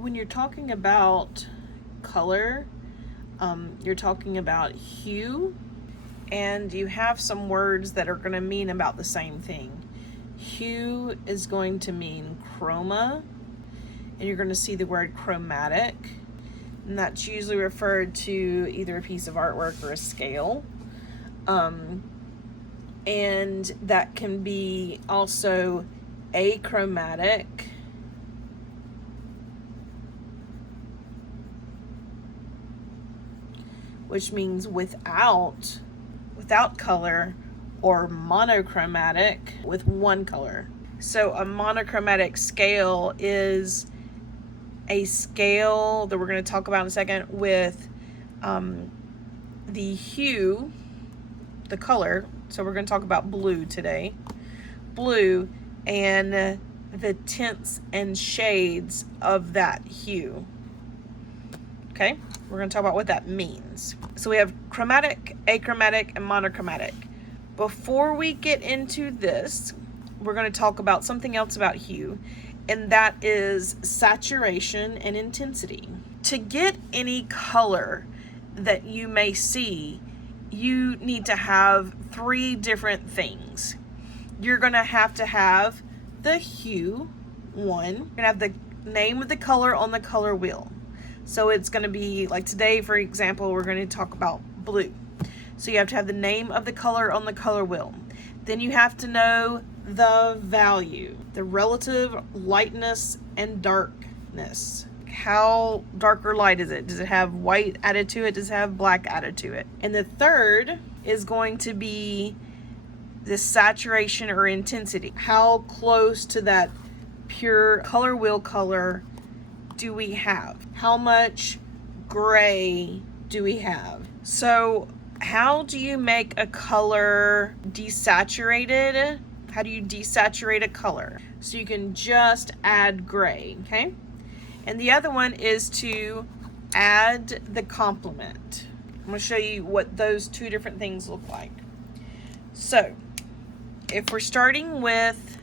when you're talking about color, you're talking about hue, and you have some words that are going to mean about the same thing. Hue is going to mean chroma, and you're going to see the word chromatic, and that's usually referred to either a piece of artwork or a scale. And that can be also achromatic, which means without color, or monochromatic, with one color. So a monochromatic scale is a scale that we're going to talk about in a second with the hue, the color. So we're going to talk about blue today. Blue and the tints and shades of that hue. Okay, we're going to talk about what that means. So we have chromatic, achromatic, and monochromatic. Before we get into this, we're going to talk about something else about hue, and that is saturation and intensity. To get any color that you may see, you need to have three different things. You're going to have the hue, one. You're going to have the name of the color on the color wheel. So it's going to be, like today, for example, we're going to talk about blue. So you have to have the name of the color on the color wheel. Then you have to know the value, the relative lightness and darkness. How dark or light is it? Does it have white added to it? Does it have black added to it? And the third is going to be the saturation or intensity. How close to that pure color wheel color do we have? How much gray do we have? So how do you make a color desaturated? How do you desaturate a color? So you can just add gray, okay? And the other one is to add the complement. I'm going to show you what those two different things look like. So if we're starting with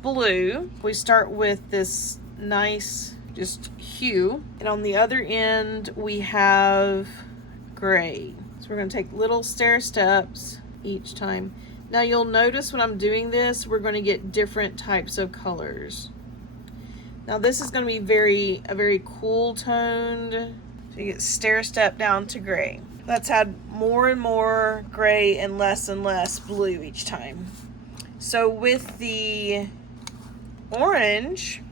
blue, we start with this nice just hue, and on the other end we have gray. So we're going to take little stair steps each time. Now you'll notice when I'm doing this, we're going to get different types of colors. Now this is going to be a very cool toned. So you get stair step down to gray. Let's add more and more gray and less blue each time. So with the orange,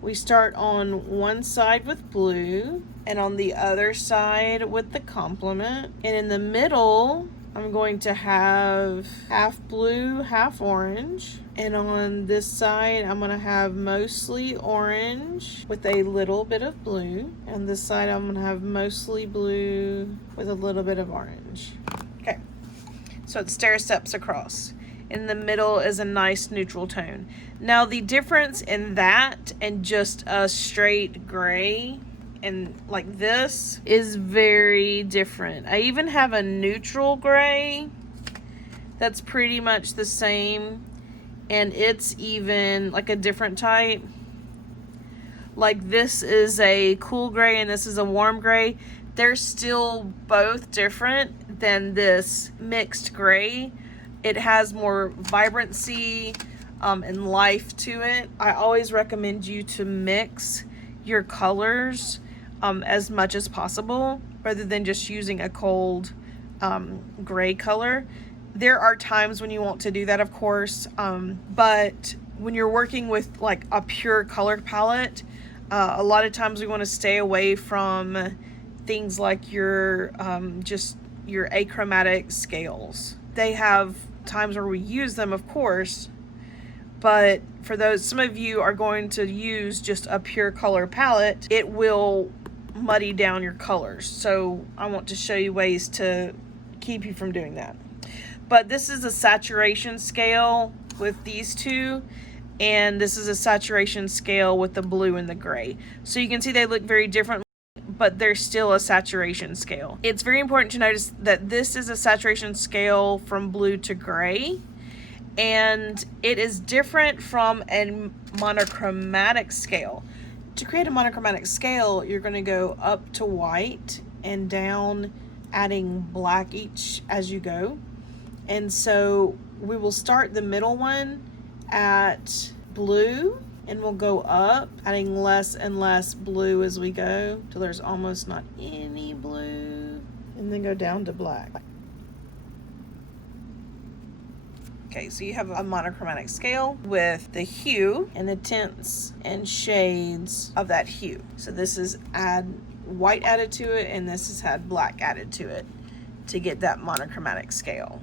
we start on one side with blue and on the other side with the complement. And in the middle, I'm going to have half blue, half orange. And on this side, I'm going to have mostly orange with a little bit of blue. And this side, I'm going to have mostly blue with a little bit of orange. Okay, so it stair steps across. In the middle is a nice neutral tone. Now the difference in that and just a straight gray and like this is very different. I even have a neutral gray that's pretty much the same, and it's even like a different type. Like this is a cool gray and this is a warm gray. They're still both different than this mixed gray. It has more vibrancy and life to it. I always recommend you to mix your colors as much as possible rather than just using a cold gray color. There are times when you want to do that, of course, but when you're working with like a pure color palette, a lot of times we want to stay away from things like your achromatic scales. They have times where we use them, of course, but for some of you are going to use just a pure color palette, it will muddy down your colors. So I want to show you ways to keep you from doing that. But this is a saturation scale with these two, and this is a saturation scale with the blue and the gray. So you can see they look very different, but they're still a saturation scale. It's very important to notice that this is a saturation scale from blue to gray, and it is different from a monochromatic scale. To create a monochromatic scale, you're going to go up to white and down, adding black each as you go. And so we will start the middle one at blue, and we'll go up, adding less and less blue as we go till there's almost not any blue, and then go down to black. Okay, so you have a monochromatic scale with the hue and the tints and shades of that hue. So this is add white added to it, and this is had black added to it to get that monochromatic scale.